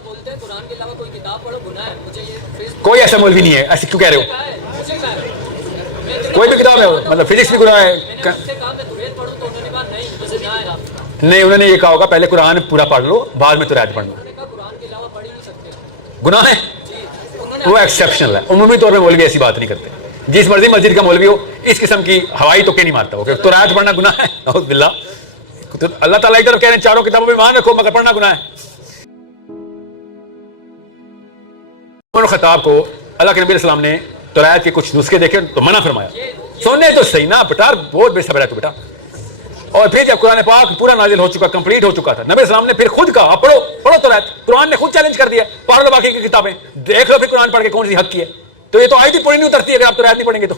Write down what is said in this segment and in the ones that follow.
آپ بولتے ہیں قرآن کے علاوہ کوئی کتاب پڑھو گناہ ہے، مجھے یہ کوئی ایسا مولوی نہیں ہے، ایسے کیوں کہہ رہے ہو؟ مجھے کہا ہے کوئی بھی کتاب ہے مطلب فزکس بھی گناہ ہے؟ میں نے ان سے کہا میں قرآن پڑھوں تو انہوں نے کہا نہیں مجھے نہ ہے آپ نہیں، انہوں نے یہ کہا ہوگا پہلے قرآن پورا پڑھ لو بعد میں تورات پڑھنا، نے کہا قرآن کے علاوہ پڑھ ہی نہیں سکتے گناہ ہے جی انہوں نے وہ ایکسیپشنل ہے، عمومی طور پہ مولوی ایسی بات نہیں کرتے، جس مرضی مسجد کا مولوی ہو اس قسم کی ہوائی تو نہیں مارتا ہو کہ تورات پڑھنا گناہ ہے، اعوذ باللہ۔ تو اللہ تعالیٰ کی طرف کہہ رہے ہیں چاروں کتابوں میں ایمان رکھو مگر پڑھنا گناہ ہے۔ عمر خطاب کو اللہ کے نبی علیہ السلام نے تورات کے کچھ نسخے دیکھے تو منع فرمایا، سننے تو صحیح نا بیٹا، بہت بے صبر ہے تو بیٹا۔ اور پھر جب قرآن پاک پورا نازل ہو چکا، کمپلیٹ ہو چکا تھا، نبی السلام نے پھر خود کہا پڑھو پڑھو تورات، قرآن نے خود چیلنج کر دیا پڑھ لو باقی کی کتابیں، دیکھ لو پھر قرآن پڑھ کے کون سی حق کی ہے، تو یہ تو آیت ہی پوری نہیں اترتی اگر آپ تورات نہیں پڑھیں گے تو۔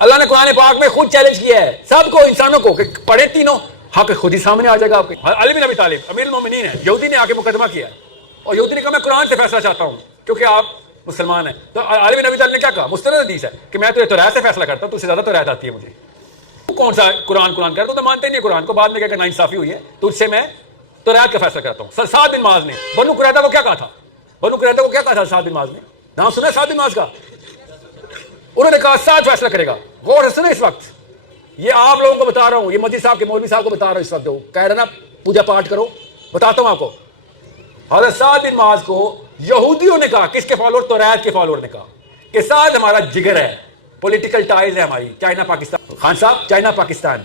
اللہ نے قرآن پاک میں خود چیلنج کیا ہے سب کو، انسانوں کو، کہ پڑھے تینوں، حق خود ہی سامنے آ جائے گا آپ کے۔ علی بن ابی طالب امیر المومنین ہے، یہودی نے آ کے مقدمہ کیا اور یہودی نے کہا میں قرآن سے فیصلہ چاہتا ہوں کیونکہ آپ مسلمان ہیں، تو علی بن ابی طالب نے کیا کہا، مستند حدیث ہے کہ میں تو یہ تورات سے فیصلہ کرتا ہوں، تو سے زیادہ تورات آتی ہے مجھے، کون سا قرآن کہتا تو مانتے نہیں قرآن کو، بعد میں کہا کہ ناانصافی ہوئی ہے تو اس سے میں تورات کا فیصلہ کرتا ہوں۔ سعد بن معاذ نے بنو قریظہ کو کیا کہا تھا، بنو قریظہ کو کیا کہا تھا سعد بن معاذ نے، نام سنا سعد بن معاذ کا؟ انہوں نے کہا سعد فیصلہ کرے گا، غور سے سنیں اس وقت، یہ آپ لوگوں کو بتا رہا ہوں، یہ مجید صاحب کے مولوی صاحب کو بتا رہا ہوں اس وقت، جو کہہ رہے نا پوجا پاٹ کرو، بتاتا ہوں آپ کو۔ حضرت سعد بن معاذ کو یہودیوں نے کہا، کس کے فالوور؟ تورات کے فالوور نے کہا کہ سعد ہمارا جگر ہے، پولیٹیکل ٹائز ہے ہماری، چائنا پاکستان، خان صاحب چائنا پاکستان،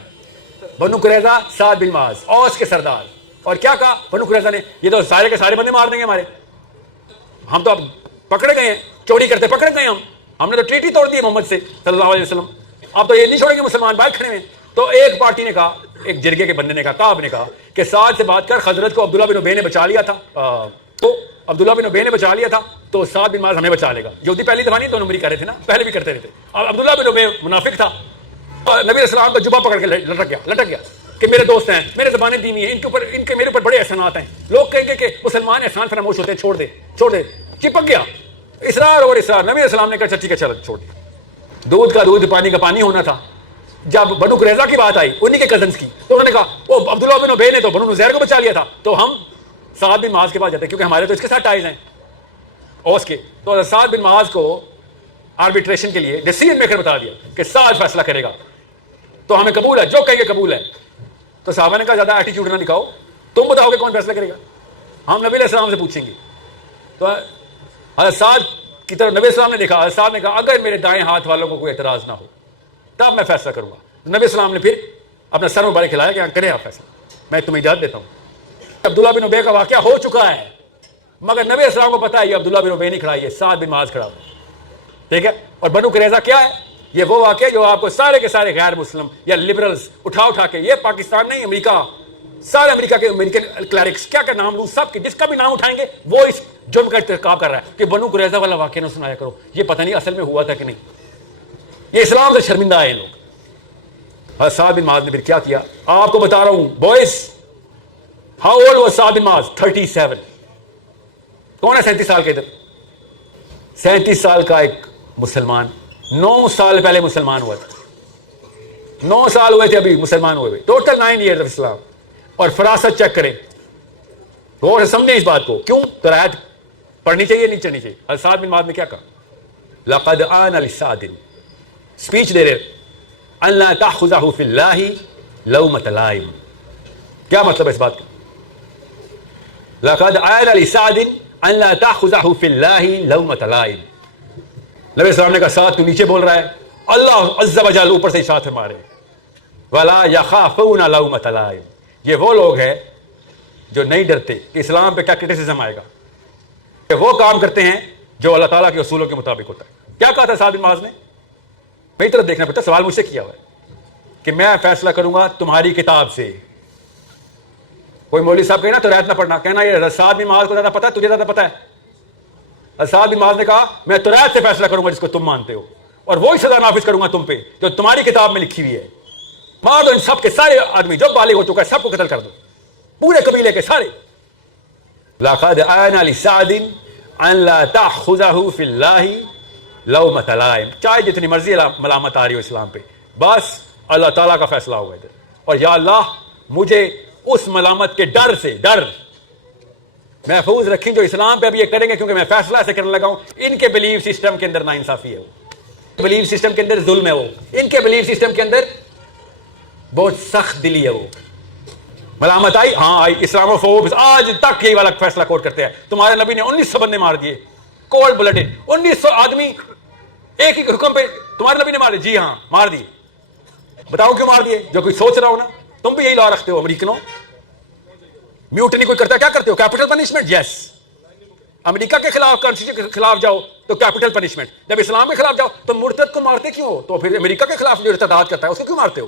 بنو قریظہ سعد بن معاذ اوس کے سردار، اور کیا کہا بنو قریظہ نے، یہ تو سارے کے سارے بندے مار دیں گے ہمارے، ہم تو اب پکڑے گئے ہیں، چوری کرتے پکڑے گئے ہم نے تو ٹریٹی توڑ دی محمد سے صلی اللہ علیہ وسلم، اب تو یہ نہیں چھوڑیں گے مسلمان، باہر کھڑے ہیں۔ تو ایک پارٹی نے کہا، ایک جرگے کے بندے نے کہا، کعب نے کہا کہ سعد سے بات کر، حضرت کو عبداللہ بن ابی نے بچا لیا تھا، تو عبداللہ بن ابی نے بچا لیا تھا تو سعد بن معاذ ہمیں بچا لے گا۔ یہودی پہلی دفعہ نہیں، 2 نمبری کر رہے تھے نا، پہلے بھی کرتے رہتے، اب عبداللہ بن ابی منافق تھا، نبی علیہ السلام کا جبہ پکڑ کے لٹک گیا کہ میرے دوست ہیں، میرے زبانیں دیمی ہیں، ان کے میرے اوپر بڑے احسانات ہیں، لوگ کہیں گے کہ مسلمان احسان فراموش ہوتے ہیں، چھوڑ دے، چپک گیا، اصرار اور اصرار، نبی علیہ السلام نے کہا اچھا ٹھیک ہے چلو چھوڑ دیا۔ دودھ کا دودھ پانی کا پانی ہونا تھا، جب بنو قریظہ کی بات آئی انہی کے کزنز کی، تو انہوں نے کہا وہ عبداللہ بن ابی نے تو بنو نذیر کو بچا لیا تھا، تو ہم سعد بن معاذ کے پاس جاتے کیونکہ ہمارے تو اس کے ساتھ ٹائز ہیں اوس کے، تو سعد بن معاذ کو آربیٹریشن کے لیے ڈیسیژن میکر بتا دیا کہ سعد فیصلہ کرے گا، تو ہمیں قبول ہے، جو کہیں گے قبول ہے۔ تو صحابہ نے کہا زیادہ ایٹیٹیوڈ نہ دکھاؤ، تم بتاؤ گے کون فیصلہ کرے گا، ہم نبی علیہ السلام سے پوچھیں گے۔ تو حضرت سعد کی طرف نبی علیہ السلام نے دیکھا، حضرت سعد نے کہا اگر میرے دائیں ہاتھ والوں کو کوئی اعتراض نہ ہو تب میں فیصلہ کروں گا۔ نبی علیہ السلام نے پھر اپنا سر مبارک کھلایا کہ کریں آپ فیصلہ، میں تمہیں اجازت دیتا ہوں۔ عبداللہ بن ابی کا واقعہ ہو چکا ہے، مگر نبی علیہ السلام کو پتا ہے یہ عبداللہ بن ابی نہیں کھڑا، یہ سعد بن معاذ کھڑا ہوا، ٹھیک ہے۔ اور بنو قریظہ کیا ہے؟ یہ وہ واقعہ جو آپ کو سارے کے سارے غیر مسلم یا لبرلز اٹھا کے، یہ پاکستان نہیں امریکہ، سارے امریکہ کے امریکن کلیرکس کیا نام لوں، سب کے جس کا بھی نام اٹھائیں گے وہ اس جرم کا ارتکاب کر رہا ہے کہ بنو قریظہ والا واقعہ نہ سنایا کرو، یہ پتہ نہیں اصل میں ہوا تھا کہ نہیں، یہ اسلام سے شرمندہ ہے لوگ۔ حضرت سعد بن معاذ نے پھر کیا کیا آپ کو بتا رہا ہوں بوائز، ہاؤ اولڈ واز سعد بن معاذ؟ 37۔ کون ہے 37 سال کے ادھر؟ 37 سال کا ایک مسلمان 9 سال پہلے مسلمان ہوا تھا، 9 سال ہوئے تھے ابھی مسلمان ہوئے، ٹوٹل 9 ایئرز آف اسلام۔ اور فراست چیک کریں، غور سے سمجھیں اس بات کو، کیوں تورات پڑھنی چاہیے نہیں چڑھنی چاہیے۔ حضرت سعد بن معاذ نے کیا کہا؟ لقد آن لسعد، اسپیچ دے رہے، ان لا تأخذہ فی اللہ لومۃ لائم، کیا مطلب ہے اس بات کا؟ لقد آن لسعد ان لا تأخذہ فی اللہ لومۃ لائم، نبی السلام نے کہا سعد تو نیچے بول رہا ہے، اللہ عز و جل اوپر سے ارشاد فرما رہے ہیں ولا یخافون لومۃ لائم، یہ وہ لوگ ہیں جو نہیں ڈرتے کہ اسلام پہ کیا کرٹیسزم آئے گا، کہ وہ کام کرتے ہیں جو اللہ تعالیٰ کے اصولوں کے مطابق ہوتا ہے۔ کیا کہا تھا سعد بن معاذ نے؟ میری طرف دیکھنا پڑتا، سوال مجھ سے کیا ہوا ہے کہ میں فیصلہ کروں گا تمہاری کتاب سے۔ کوئی مولوی صاحب کہنا تورات نہ پڑھنا، کہنا یہ سعد بن معاذ کو زیادہ پتا ہے، تجھے زیادہ پتا ہے۔ سعد بن معاذ نے کہا میں تورات سے فیصلہ کروں گا جس کو تم مانتے ہو، اور وہی سزا نافذ کروں گا تم پہ جو تمہاری کتاب میں لکھی ہوئی ہے، مار دو ان سب کے سارے آدمی جو بالغ ہو چکا ہے سب کو قتل کر دو، پورے قبیلے کے سارے۔ لقد آن لسعد ان لا تأخذہ فی اللہ لومۃ لائم، چاہے جتنی مرضی ملامت آ رہی ہو اسلام پہ، بس اللہ تعالیٰ کا فیصلہ ہوگا ادھر، اور یا اللہ مجھے اس ملامت کے ڈر سے، ڈر محفوظ رکھیں جو اسلام پہ اب یہ کریں گے, کیونکہ میں فیصلہ ایسے کرنے لگا ہوں, ان کے بلیف سسٹم کے اندر ناانصافی ہے, وہ بلیف سسٹم کے اندر ظلم ہے, وہ ان کے بلیف سسٹم کے اندر بہت سخت دلی ہے. وہ ملامت آئی, ہاں آئی, اسلاموفوبس آج تک یہی والا فیصلہ کوٹ کرتے ہیں. تمہارے نبی نے 1900 بندے مار دیے, کولڈ بلڈڈ 1900 آدمی ایک ہی حکم پہ تمہارے نبی نے مارے. جی ہاں مار دیے. بتاؤ کیوں مار دیے؟ جو کوئی سوچ رہا ہو نا, تم بھی یہی لا رکھتے ہو امریکنوں. میوٹنی کوئی کرتا ہے, کیا کرتے ہو؟ Capital punishment. یس, امریکہ کے خلاف کانسٹیٹیوشن کے خلاف جاؤ تو کیپٹل پنشمنٹ. جب اسلام کے خلاف جاؤ تو مرتد کو مارتے کیوں ہو؟ تو پھر امریکہ کے خلاف جو ارتداد کرتا ہے اس کو کیوں مارتے ہو؟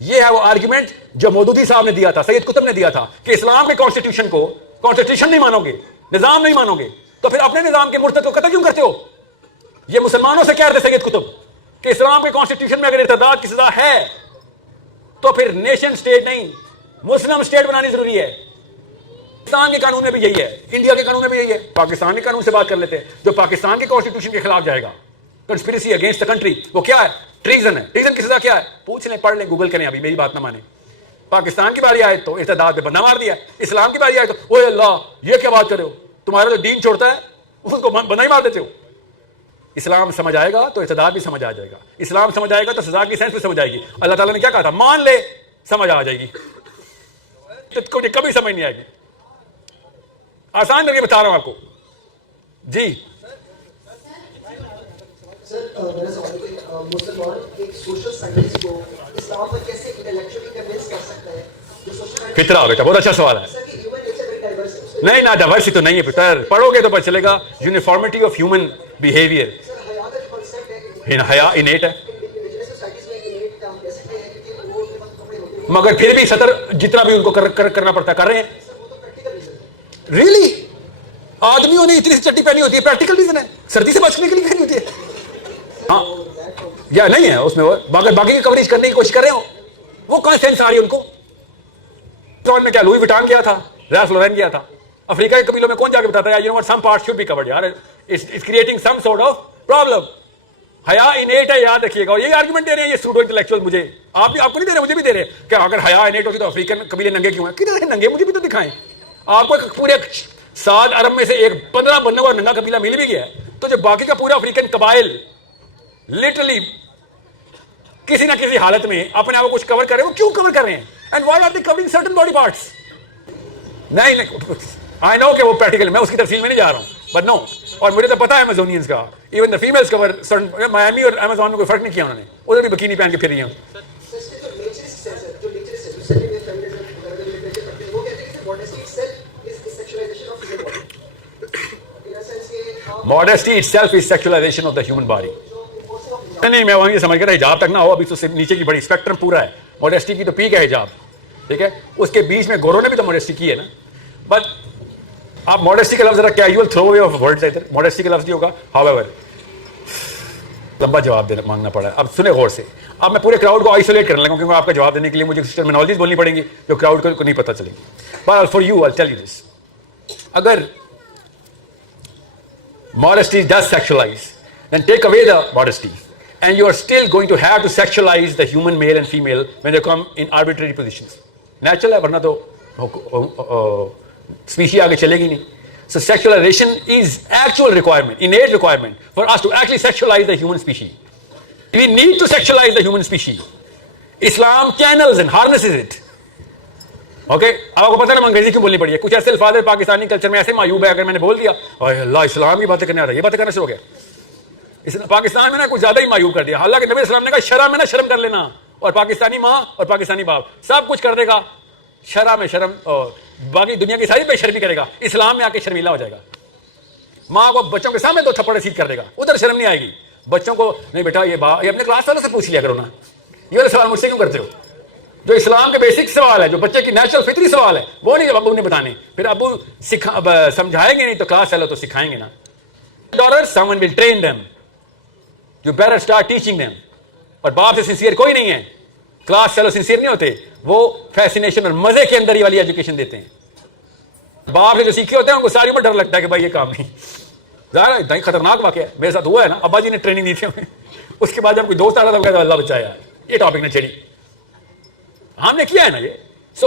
یہ ہے وہ آرگیومنٹ جو مودودی صاحب نے دیا تھا, سید قطب نے دیا تھا, کہ اسلام کے کانسٹیٹیوشن کو, کانسٹیٹیوشن نہیں مانو گے, نظام نہیں مانو گے, تو پھر اپنے نظام کے مرتد کو قتل کیوں کرتے ہو؟ یہ مسلمانوں سے کہہ رہے تھے سید قطب کہ اسلام کے کانسٹیٹیوشن میں اگر ارتداد کی سزا ہے تو پھر نیشن سٹیٹ نہیں, مسلم سٹیٹ بنانی ضروری ہے. پاکستان کے قانون میں بھی یہی ہے, انڈیا کے قانون میں بھی یہی ہے. پاکستان کے قانون سے بات کر لیتے ہیں. جو پاکستان کے کانسٹیٹیوشن کے خلاف جائے گا, کنسپریسی اگینسٹ دا کنٹری, وہ کیا ہے؟ ٹریزن ہے. ٹریزن کی سزا کیا ہے؟ پوچھ لیں, پڑھ لیں, گوگل کریں, ابھی میری بات نہ مانیں. پاکستان کی باری آئے تو ارتداد پہ بندہ مار دیا, اسلام کی باری آئے تو اوہ اللہ یہ کیا بات کر رہے ہو, تمہارا جو دین چھوڑتا ہے اس کو بندہ ہی مار دیتے ہو. اسلام سمجھ آئے گا تو ارتداد بھی سمجھ آ جائے گا, اسلام سمجھ آئے گا تو سزا کی سینس بھی سمجھ آئے گی. اللہ تعالیٰ نے کیا کہا تھا؟ مان لے, سمجھ آ جائے گی. تو کبھی سمجھ نہیں آئے گی. آسان کر کے بتا رہا ہوں آپ کو. جی سر میرا سوال ہے کہ مسلمان ایک سوشل سائنٹسٹ کو اسلام پر کیسے انٹلیکچولی کنونس کر سکتا ہے؟ کتنا بیٹا, بہت اچھا سوال ہے. سر کہ ہیومن نیچر ویری ڈائیورس ہے. نہیں نہ ڈائیورسٹی تو نہیں ہے پتر, پڑھو گے تو پتہ چلے گا. یونیفارمٹی آف ہیومن بیہیویئر, سر حیا کا جو کنسیپٹ ہے حیا انیٹ ہے, انڈیجنس سوسائٹیز میں انیٹ کام کہہ سکتے ہیں کہ وہ کے پاس کپڑے ہوتے ہیں. مگر پھر بھی سطر جتنا بھی ان کو کرنا پڑتا ہے کر رہے ہیں. سر وہ تو پریکٹیکل ریزن ہے. ریئلی آدمیوں نے اتنی سی چٹی پہنی ہوتی ہے, پریکٹیکل ریزن ہے, سردی سے بچنے کے لیے پہنی ہوتی ہے. ہاں یا نہیں ہے اس میں, وہ مگر باقی کی کوریج کرنے کی کوشش کر رہے ہو, وہ کہاں سینس آ رہی ہے ان کو. تو میں کیا لوئی وٹان گیا تھا, ریلف لورین گیا تھا, افریقہ کے قبیلوں میں کون جا کے بتاتا ہے you know what some part should be covered, یار it's creating some sort of problem. حیا انیٹ ہے, یاد رکھیے گا. اور یہی آرگومنٹ دے رہے ہیں یہ سوڈو انٹلیکچوئل مجھے, آپ بھی, آپ کو نہیں دے رہے, مجھے بھی دے رہے ہیں کہ اگر حیا انیٹ ہوتی تو افریقن قبیلے ننگے کیوں ہیں؟ کدھر ہیں ننگے؟ مجھے بھی تو دکھائیں. آپ کو پورے 7 ارب میں سے 15 بندوں کا ننگا قبیلہ مل بھی گیا ہے, تو جو باقی کا پورا افریقن قبائل لٹرلی کسی نہ کسی حالت میں اپنے آپ کو کچھ کور کر رہے ہیں, وہ کیوں کور کر رہے ہیں؟ And why are they covering certain body parts? نہیں آئی نو کہ وہ پریکٹیکل, میں اس کی تفصیل میں نہیں جا رہا ہوں, بٹ نو. اور مجھے تو پتا ہے ایمیزونینز کا, even the families cover certain, Miami اور امیزون میں کوئی فرق نہیں کیا انہوں نے, ادھر بھی بکینی پہن کے پھر رہی ہیں. سر اس کے جو نیچرسٹ سینس ہے, جو نیچرسٹ ہے, جو سیکنڈ ویو فیمنزم وغیرہ جو لٹریچر پڑھتے ہیں, وہ کہتے ہیں کہ modesty itself is sexualisation of human body. In a sense کہ آپ modesty itself is sexualisation of the human body. نہیں میں وہیں سمجھ کر حجاب تک نہ ہو, ابھی تو نیچے کی بڑی اسپیکٹرم پورا ہے. ماڈسٹی کی تو پیک ہے حجاب, ٹھیک ہے, اس کے بیچ میں گوروں نے بھی تو ماڈسٹی کی ہے نا. بٹ آپ ماڈسٹی کا لفظ ذرا casual throw away of words ہے ادھر, ماڈسٹی کا لفظ نہیں ہوگا. ہاؤ لمبا جواب دینا مانگنا پڑا ہے. اب سنیں غور سے, اب میں پورے کراؤڈ کو آئسولیٹ کرنے لگا کیونکہ آپ کا جواب دینے کے لیے مجھے ٹرمینالوجیز بولنی پڑیں گی جو کراؤڈ کو نہیں پتہ چلے گی. But for you I tell you this, اگر modesty does sexualize, then take away the modesty and you are still going to have to sexualize the human male and female when they come in arbitrary positions. Natural ہے, ورنہ تو species آگے چلے گی نہیں. So sexualization is actual requirement, innate requirement for us to actually sexualize the human species. We need to sexualize the human species. Islam channels and harnesses it. Okay, آپ کو پتہ نا انگریزی کیوں بولنی پڑی ہے؟ کچھ ایسے الفاظ ہے پاکستانی کلچر میں ایسے معیوب ہے, اگر میں نے بول دیا اوہ اللہ اسلام کی باتیں کرنے آ رہا ہے, یہ باتیں کرنا شروع ہو گیا. پاکستان میں نا کچھ زیادہ ہی معیوب کر دیا. حالانکہ نبی اسلام نے کہا شرع میں نا شرم کر لینا, اور پاکستانی ماں اور پاکستانی باپ سب کچھ کر دے گا, شرع میں شرم, اور باقی دنیا کی ساری بے شرمی کرے گا, اسلام میں آ کے شرمیلا ہو جائے گا. ماں کو بچوں کے سامنے 2 تھپڑ رسید کر دے گا, ادھر شرم نہیں آئے گی. بچوں کو نہیں بیٹا یہ اپنے کلاس والوں سے پوچھ لیا کرو نا, یہ والا سوال مجھ سے کیوں کرتے ہو؟ جو اسلام کے بیسک سوال ہے, جو بچے کی نیچرل فطری سوال ہے, وہ نہیں ابو نے بتانے. پھر ابو سمجھائیں گے نہیں تو کلاس والوں تو سکھائیں گے نا. Dollar someone will train them, you better start teaching them. اور باپ سے سنسیئر کوئی نہیں ہے, کلاس چلو سنسیئر نہیں ہوتے, وہ فیسینیشن اور مزے کے اندر ہی والی ایجوکیشن دیتے ہیں. باپ سے جو سیکھے ہوتے ہیں ان کو ساری عمر ڈر لگتا ہے کہ بھائی یہ کام نہیں. ظاہر ہے اتنا ہی خطرناک واقعہ ہے, میرے ساتھ ہوا ہے نا, ابا جی نے ٹریننگ دی تھی ہمیں, اس کے بعد جب کوئی دوست آ رہا تھا کہتا اللہ بچایا, یہ ٹاپک نہ چھیڑی, ہم نے کیا ہے نا یہ. سو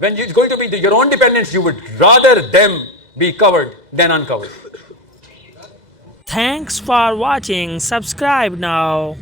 when it's going to be your own dependence, you would rather them be covered than uncovered. Thanks for watching. Subscribe now.